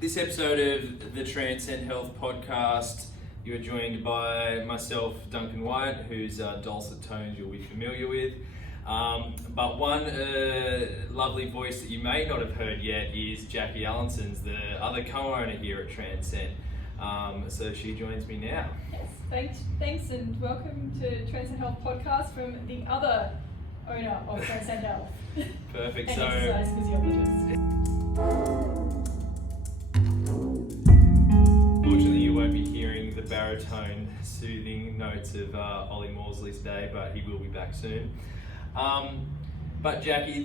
This episode of the Transcend Health Podcast, you're joined by myself, Duncan White, whose dulcet tones you'll be familiar with. But one lovely voice that you may not have heard yet is Jacci Allenson's, the other co-owner here at Transcend. So she joins me now. Yes, thanks and welcome to Transcend Health Podcast from the other owner of Transcend Health. Perfect. And so exercise physiologist. Unfortunately, you won't be hearing the baritone soothing notes of Ollie Morsley today, but he will be back soon. But Jacci,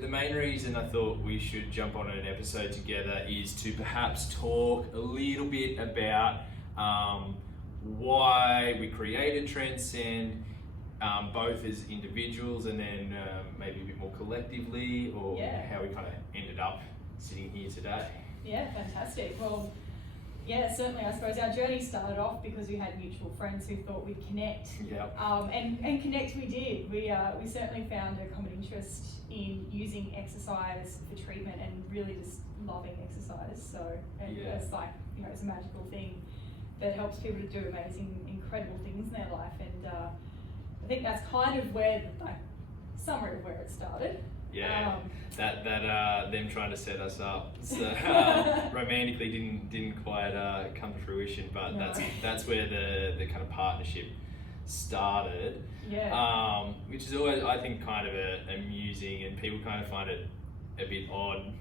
the main reason I thought we should jump on an episode together is to perhaps talk a little bit about why we created Transcend, both as individuals and then maybe a bit more collectively, or how we kind of ended up sitting here today. Yeah, fantastic. Well, yeah, certainly I suppose our journey started off because we had mutual friends who thought we'd connect. Yep. And connect we did. We certainly found a common interest in using exercise for treatment and really just loving exercise. So it's like, it's a magical thing that helps people to do amazing, incredible things in their life. And I think that's kind of where summary of where it started. Yeah, that them trying to set us up, so, romantically didn't quite come to fruition, but no. that's where the kind of partnership started. Yeah. Which is always, I think, kind of amusing, and people kind of find it a bit odd.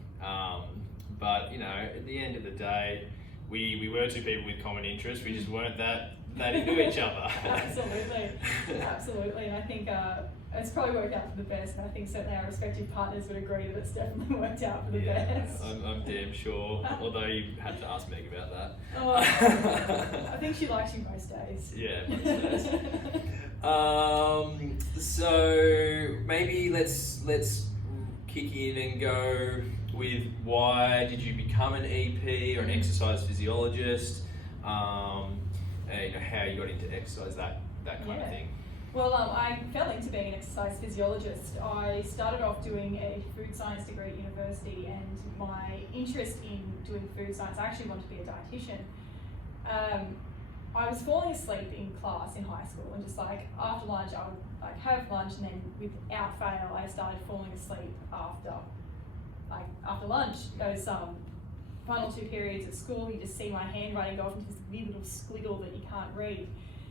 But at the end of the day, we were two people with common interests. We just weren't that into each other. Absolutely. And I think it's probably worked out for the best, and I think certainly our respective partners would agree that it's definitely worked out for the best. I'm damn sure, although you had to ask Meg about that. Oh, I think she likes you most days. Yeah, most days. So maybe let's kick in and go with why did you become an EP or an exercise physiologist? How you got into exercise, that kind of thing. Well, I fell into being an exercise physiologist. I started off doing a food science degree at university, and my interest in doing food science, I actually wanted to be a dietitian. I was falling asleep in class in high school, and just after lunch, I would have lunch, and then without fail, I started falling asleep after lunch. Those final 2 periods at school, you just see my handwriting go off into this weird little squiggle that you can't read.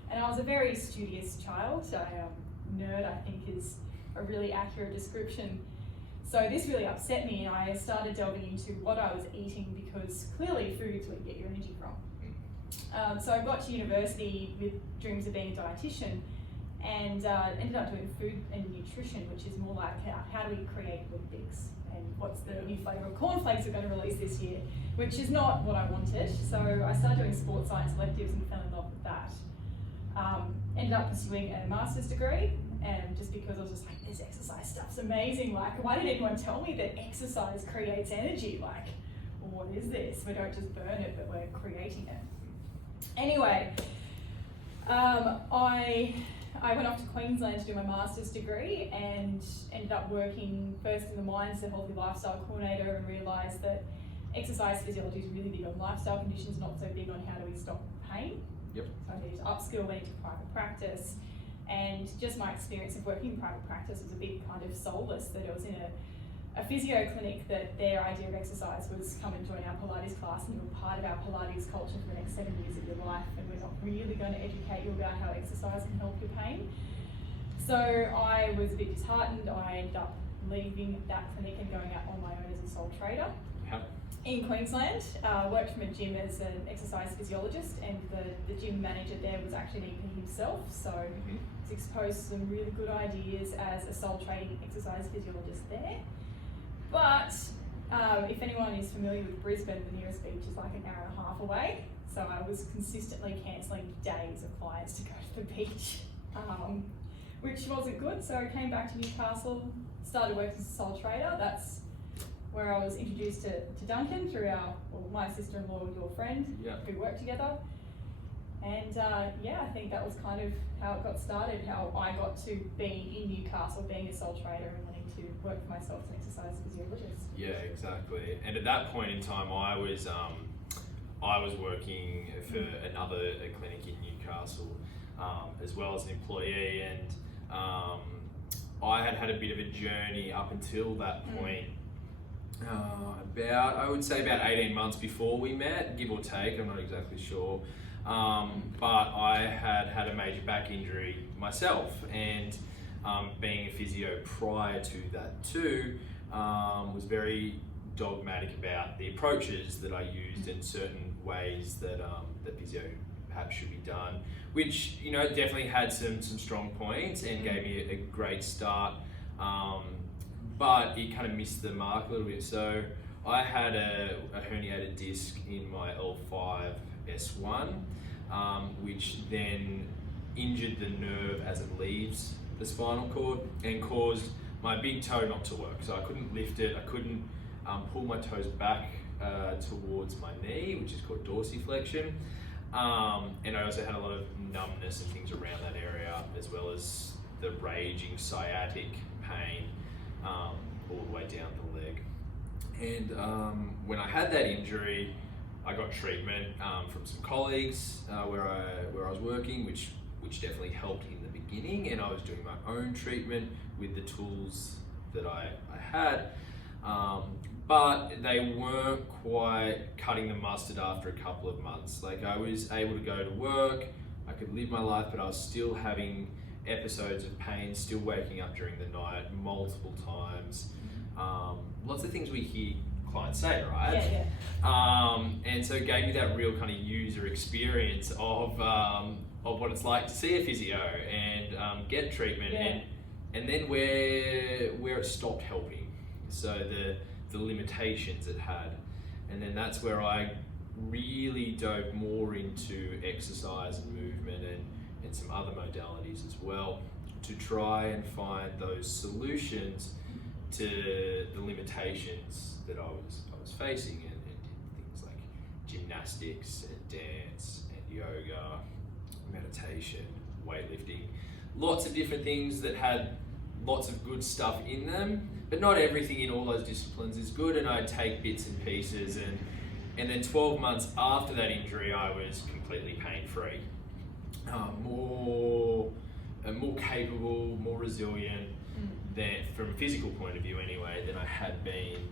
And I was a very studious child, so nerd I think is a really accurate description. So this really upset me, and I started delving into what I was eating, because clearly food's where you get your energy from. So I got to university with dreams of being a dietitian, and ended up doing food and nutrition, which is more like how do we create Olympics, and what's the new flavour of cornflakes we're going to release this year, which is not what I wanted. So I started doing sports science electives and fell in love with that. Ended up pursuing a master's degree, and just because I was just like, this exercise stuff's amazing, why didn't anyone tell me that exercise creates energy? Well, what is this? We don't just burn it, but we're creating it. Anyway, I went off to Queensland to do my master's degree, and ended up working first in the mines as a healthy lifestyle coordinator, and realised that exercise physiology is really big on lifestyle conditions, not so big on how do we stop pain. Yep. So I needed to upskill, went into private practice, and just my experience of working in private practice was a big kind of solace that I was in a physio clinic, that their idea of exercise was come and join our Pilates class, and you're part of our Pilates culture for the next 7 years of your life, and we're not really going to educate you about how exercise can help your pain. So I was a bit disheartened. I ended up leaving that clinic and going out on my own as a sole trader. In Queensland, worked from a gym as an exercise physiologist, and the gym manager there was actually an EP himself, so was exposed to some really good ideas as a sole trading exercise physiologist there. But if anyone is familiar with Brisbane, the nearest beach is like an hour and a half away, so I was consistently cancelling days of clients to go to the beach, which wasn't good. So I came back to Newcastle, started working as a sole trader. That's where I was introduced to Duncan through my sister-in-law, your friend, who worked together. And I think that was kind of how it got started, how I got to be in Newcastle, being a sole trader and wanting to work for myself as an exercise physiologist. Yeah, exactly. And at that point in time, I was working for another clinic in Newcastle, as well as an employee, and I had a bit of a journey up until that point. I would say about 18 months before we met, give or take, I'm not exactly sure. But I had a major back injury myself, and being a physio prior to that too, was very dogmatic about the approaches that I used and certain ways that physio perhaps should be done, which, you know, definitely had some strong points and gave me a great start, but it kind of missed the mark a little bit. So I had a herniated disc in my L5 S1, which then injured the nerve as it leaves the spinal cord and caused my big toe not to work. So I couldn't lift it, I couldn't pull my toes back towards my knee, which is called dorsiflexion. And I also had a lot of numbness and things around that area, as well as the raging sciatic pain all the way down the leg. And when I had that injury, I got treatment from some colleagues where I was working, which definitely helped in the beginning, and I was doing my own treatment with the tools that I had. But they weren't quite cutting the mustard after a couple of months. Like, I was able to go to work, I could live my life, but I was still having episodes of pain, still waking up during the night multiple times. Lots of things we hear clients say, right? Yeah. And so it gave me that real kind of user experience of what it's like to see a physio and get treatment, and then where it stopped helping. So the limitations it had, and then that's where I really dove more into exercise and movement and some other modalities as well, to try and find those solutions to the limitations that I was facing, and did things like gymnastics and dance and yoga, meditation, weightlifting, lots of different things that had lots of good stuff in them, but not everything in all those disciplines is good, and I'd take bits and pieces, and then 12 months after that injury I was completely pain-free, more capable, more resilient than, from a physical point of view anyway, than I had been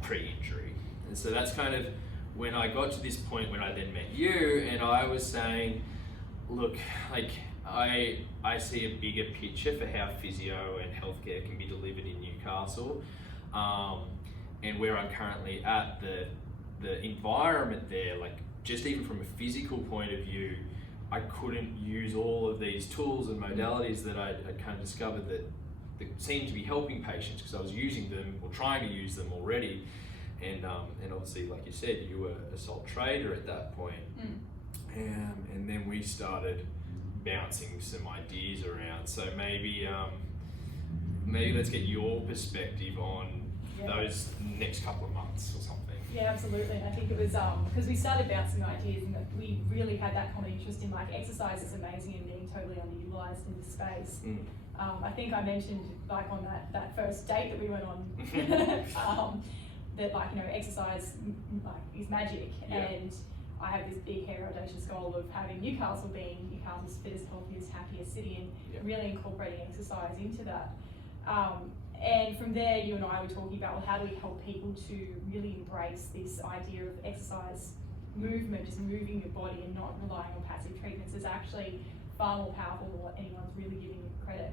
pre-injury. And so that's kind of when I got to this point when I then met you, and I was saying, look, like, I see a bigger picture for how physio and healthcare can be delivered in Newcastle, and where I'm currently at, the environment there, like, just even from a physical point of view, I couldn't use all of these tools and modalities that I kind of discovered that seemed to be helping patients, because I was using them or trying to use them already, and obviously, like you said, you were a sole trader at that point, and then we started bouncing some ideas around. So maybe let's get your perspective on those next couple of months or something. Yeah, absolutely. And I think it was because we started bouncing ideas, and that we really had that common interest in, like, exercise is amazing and being totally underutilized in this space. I think I mentioned, like, on that first date that we went on, that, like, you know, exercise, like, is magic, and I have this big, hairy, audacious goal of having Newcastle being Newcastle's fittest, healthiest, happiest city, and really incorporating exercise into that. And from there, you and I were talking about, well, how do we help people to really embrace this idea of exercise, movement, just moving your body and not relying on passive treatments is actually far more powerful than what anyone's really giving it credit.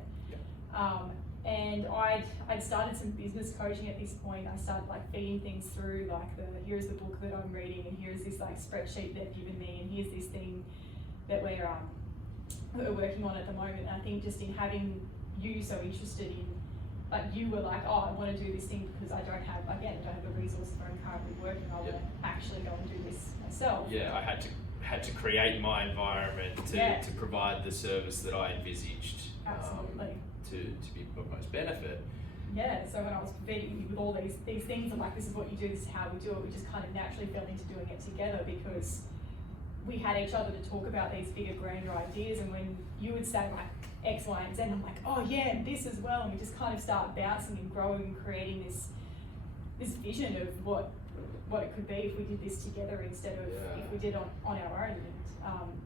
And I'd started some business coaching at this point. I started, like, feeding things through, like, here's the book that I'm reading, and here's this, like, spreadsheet they've given me, and here's this thing that we're working on at the moment. And I think just in having you so interested in, like, you were like, oh, I want to do this thing because I don't have the resources where I'm currently working. I want to actually go and do this myself. Yeah, I had to create my environment to provide the service that I envisaged. Absolutely. To be of most benefit. Yeah, so when I was feeding you with all these things, I'm like, this is what you do, this is how we do it, we just kind of naturally fell into doing it together, because we had each other to talk about these bigger, grander ideas. And when you would say, like, X, Y, and Z. And I'm like, oh yeah, and this as well. And we just kind of start bouncing and growing and creating this vision of what it could be if we did this together instead of if we did on our own. And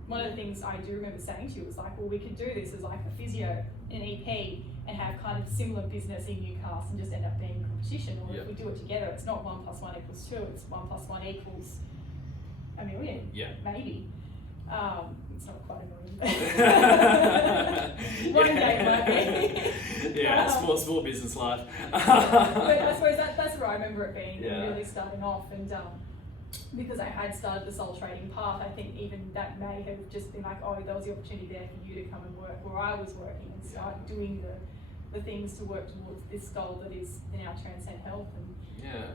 one of the things I do remember saying to you was like, well, we could do this as like a physio, an EP, and have kind of similar business in Newcastle and just end up being competition. Or if we do it together, it's not 1 + 1 = 2, it's 1 + 1 = 1 million. Maybe. It's not quite a million. One day it might be. Small business life. But I suppose that's where I remember it being really starting off, and because I had started the soul trading path, I think even that may have just been like, oh, there was the opportunity there for you to come and work where I was working and start doing the things to work towards this goal that is now Transcend Health. And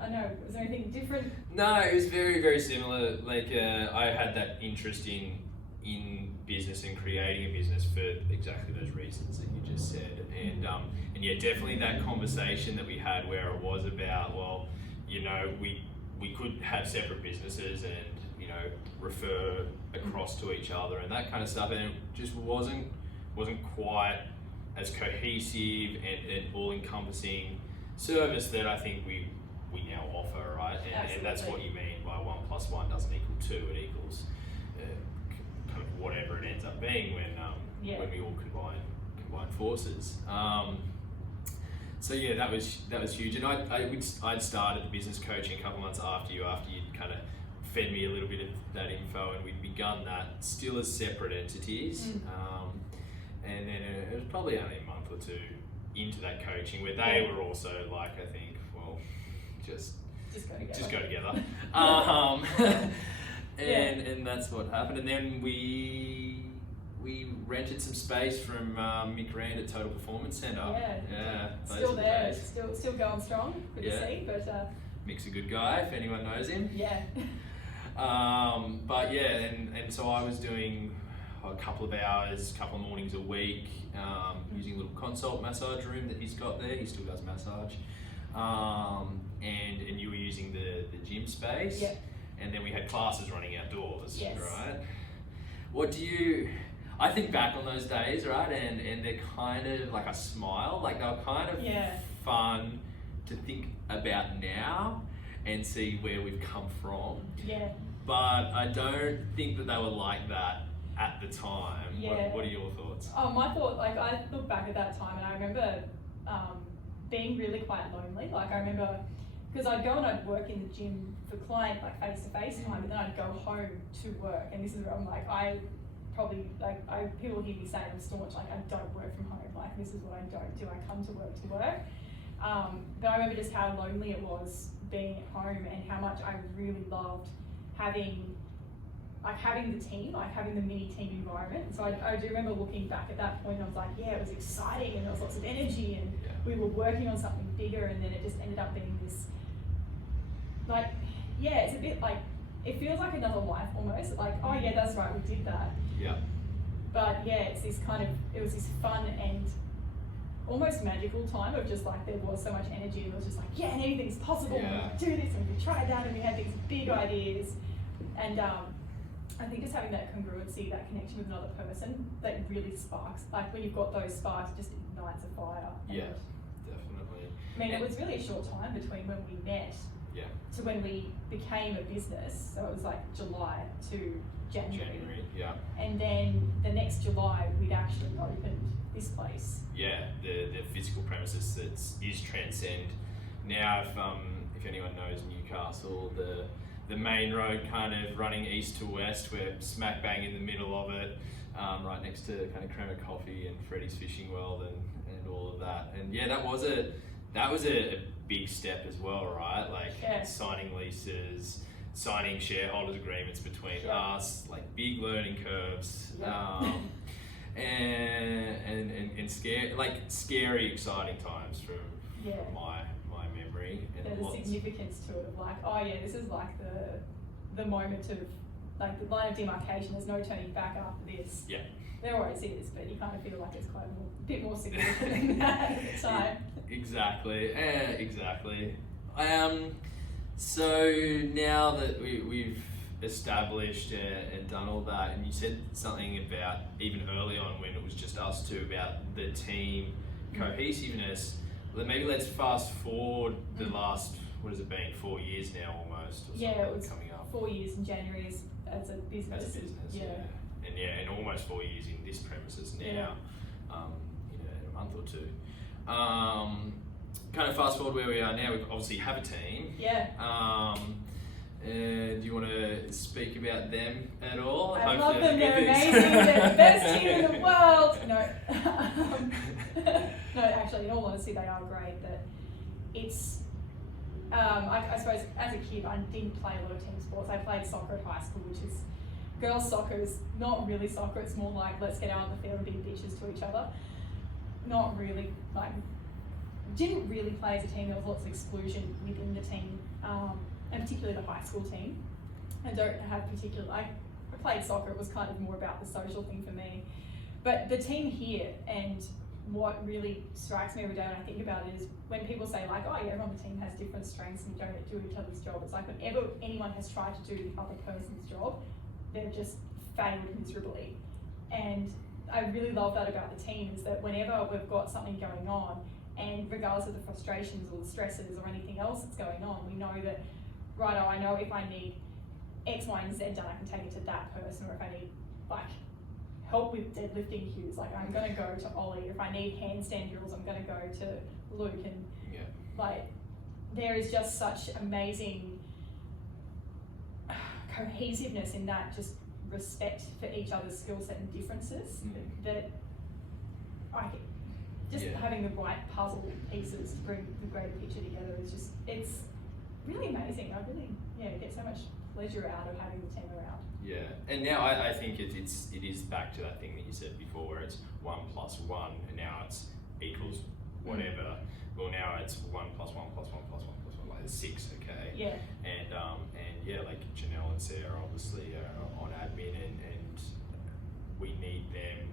I know, was there anything different? No, it was very, very similar. Like I had that interest in business and creating a business for exactly those reasons that you just said. And yeah, definitely that conversation that we had where it was about, well, you know, we could have separate businesses and, you know, refer across to each other and that kind of stuff, and it just wasn't quite as cohesive and all-encompassing service that I think we now offer, right? And that's what you mean by 1 + 1 doesn't equal 2, it equals kind of whatever it ends up being when we all combine forces. So yeah, that was huge, and I'd started the business coaching a couple months after you'd kind of fed me a little bit of that info, and we'd begun that still as separate entities. And then it was probably only a month or two into that coaching where they were also like, I think, well, just go together. And that's what happened, and then we rented some space from Mick Rand at Total Performance Centre. Still there, still going strong. Good to see. But Mick's a good guy if anyone knows him. But yeah, and so I was doing a couple of hours, couple of mornings a week, using a little consult massage room that he's got there. He still does massage, and you were using the gym space. And then we had classes running outdoors, right? What do you? I think back on those days, right, and they're kind of like a smile, like they were kind of fun to think about now and see where we've come from. But I don't think that they were like that at the time. What are your thoughts? Oh, my thought, like I look back at that time and I remember being really quite lonely. Like I remember, because I'd go and I'd work in the gym for client, like face-to-face time, but then I'd go home to work. And this is where I'm like, people hear me say I'm staunch, like I don't work from home. Like this is what I don't do. I come to work. But I remember just how lonely it was being at home and how much I really loved having the team, like having the mini team environment. So I do remember looking back at that point and I was like, yeah, it was exciting and there was lots of energy and we were working on something bigger, and then it just ended up being this, like, it's a bit like, it feels like another life almost, like, oh yeah, that's right, we did that. But it's this kind of, it was this fun and almost magical time of just like, there was so much energy and it was just like, and anything's possible, and we could do this, and we tried that, and we had these big ideas. And I think just having that congruency, that connection with another person, that really sparks, like when you've got those sparks, it just ignites a fire. Definitely. I mean, it was really a short time between when we met to when we became a business. So it was like July to January. And then the next July, we'd actually opened this place. The physical premises that is Transcend. Now, if anyone knows Newcastle, the main road kind of running east to west, we're smack bang in the middle of it, right next to kind of Crema Coffee and Freddy's Fishing World and all of that. And that was a big step as well, right? Like signing leases, signing shareholders agreements between us, like big learning curves, and scary, exciting times from my memory. And there's a significance to it of like, oh yeah, this is like the moment of, like the line of demarcation, there's no turning back after this. There always is, but you kind of feel like it's quite a bit more significant than that at the time. Exactly. So now that we've established and done all that, and you said something about even early on when it was just us two about the team cohesiveness. Maybe let's fast forward the last, what has it been, 4 years now almost? Or yeah, it was coming up. 4 years in January as a business. As a business, yeah. And almost 4 years in this premises now, in a month or two. Kind of fast forward where we are now, we obviously have a team. Yeah. Do you want to speak about them at all? I love them, they're amazing, they're the best team in the world. No, actually, in all honesty, they are great. That it's, I suppose as a kid, I didn't play a lot of team sports. I played soccer at high school, which is, girls' soccer is not really soccer, it's more like let's get out on the field and be bitches to each other. Not really, didn't really play as a team. There was lots of exclusion within the team, and particularly the high school team. I don't have I played soccer, it was kind of more about the social thing for me. But the team here, and what really strikes me every day when I think about it, is when people say like, oh yeah, everyone on the team has different strengths and don't do each other's job. It's like whenever anyone has tried to do the other person's job, they've just failed miserably. And I really love that about the team, is that whenever we've got something going on, and regardless of the frustrations or the stresses or anything else that's going on, we know that, righto, I know if I need X, Y, and Z done, I can take it to that person, or if I need help with deadlifting cues, I'm going to go to Ollie. If I need handstand drills, I'm going to go to Luke. And there is just such amazing cohesiveness in that, just respect for each other's skill set and differences, that having the right puzzle pieces to bring the greater picture together is just, it's really amazing. I really get so much pleasure out of having the team around. Yeah, and now I think it is back to that thing that you said before, where it's 1 + 1, and now it's equals whatever. Well, now it's 1 + 1 + 1 + 1 + 1, like 6, okay? Yeah. And like Janelle and Sarah obviously are on admin, and we need them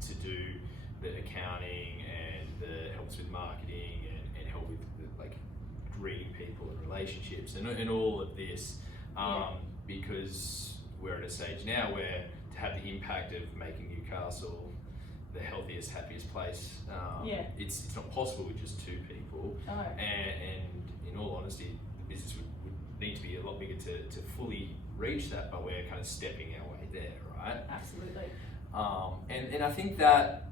to do the accounting and the helps with marketing and help with reading people and relationships and all of this, because we're at a stage now where to have the impact of making Newcastle the healthiest, happiest place, it's not possible with just 2 people. Oh. And in all honesty, the business would need to be a lot bigger to fully reach that, but we're kind of stepping our way there, right? Absolutely. And I think that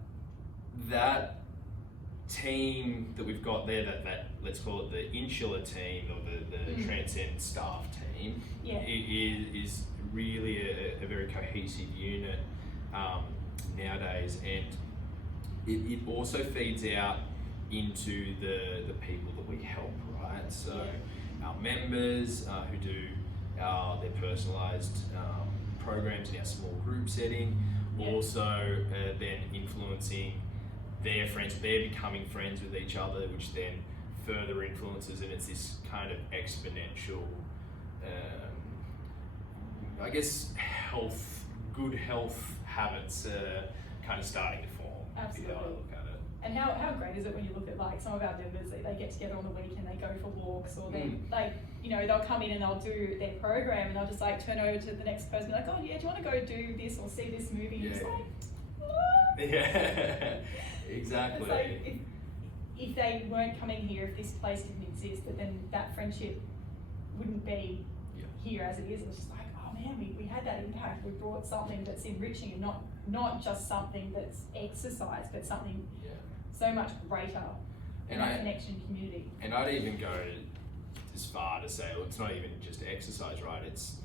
team that we've got there, that let's call it the insular team, or the Transcend staff team, it is really a very cohesive unit nowadays, and it also feeds out into the people that we help, right? So our members who do their personalised programs in our small group setting, also then influencing their friends, they're becoming friends with each other, which then further influences, and it's this kind of exponential, good health habits kind of starting to form. Absolutely. If you look at it. And how great is it when you look at some of our members, they get together on the weekend, they go for walks, or they'll come in and they'll do their program, and they'll just turn over to the next person, like, oh yeah, do you want to go do this or see this movie? Yeah. It's like, yeah, exactly. It's like, if they weren't coming here, if this place didn't exist, then that friendship wouldn't be here as it is. It's just like, oh man, we had that impact. We brought something that's enriching, and not just something that's exercise, but something so much greater in that connection community. And I'd even go as far to say, well, it's not even just exercise, right? It's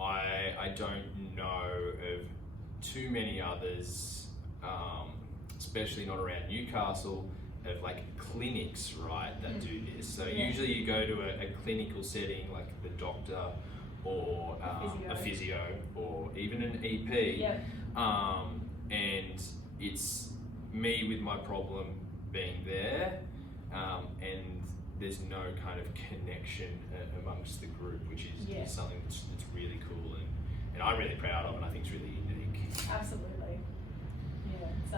I don't know of too many others, especially not around Newcastle, of clinics, right, that do this. So usually you go to a clinical setting, like the doctor or a physio or even an EP, and it's me with my problem being there, and there's no kind of connection amongst the group, which is something that's really cool and I'm really proud of, and I think it's really unique. Absolutely. Yeah, it's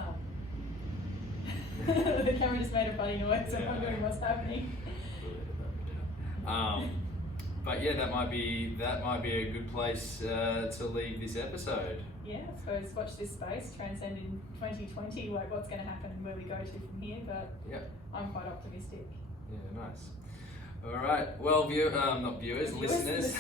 the camera just made a funny noise, so I'm wondering what's happening. But yeah, that might be a good place to leave this episode. Yeah, I suppose watch this space, Transcend in 2020, like what's going to happen and where we go to from here, but yeah, I'm quite optimistic. Yeah, nice. All right, well, listeners.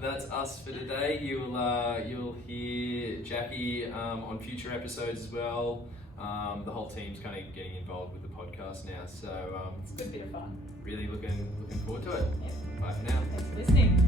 That's us for today. You'll hear Jackie on future episodes as well. The whole team's kind of getting involved with the podcast now, so it's a good bit of fun. Really looking forward to it. Yeah. Bye for now. Thanks for listening.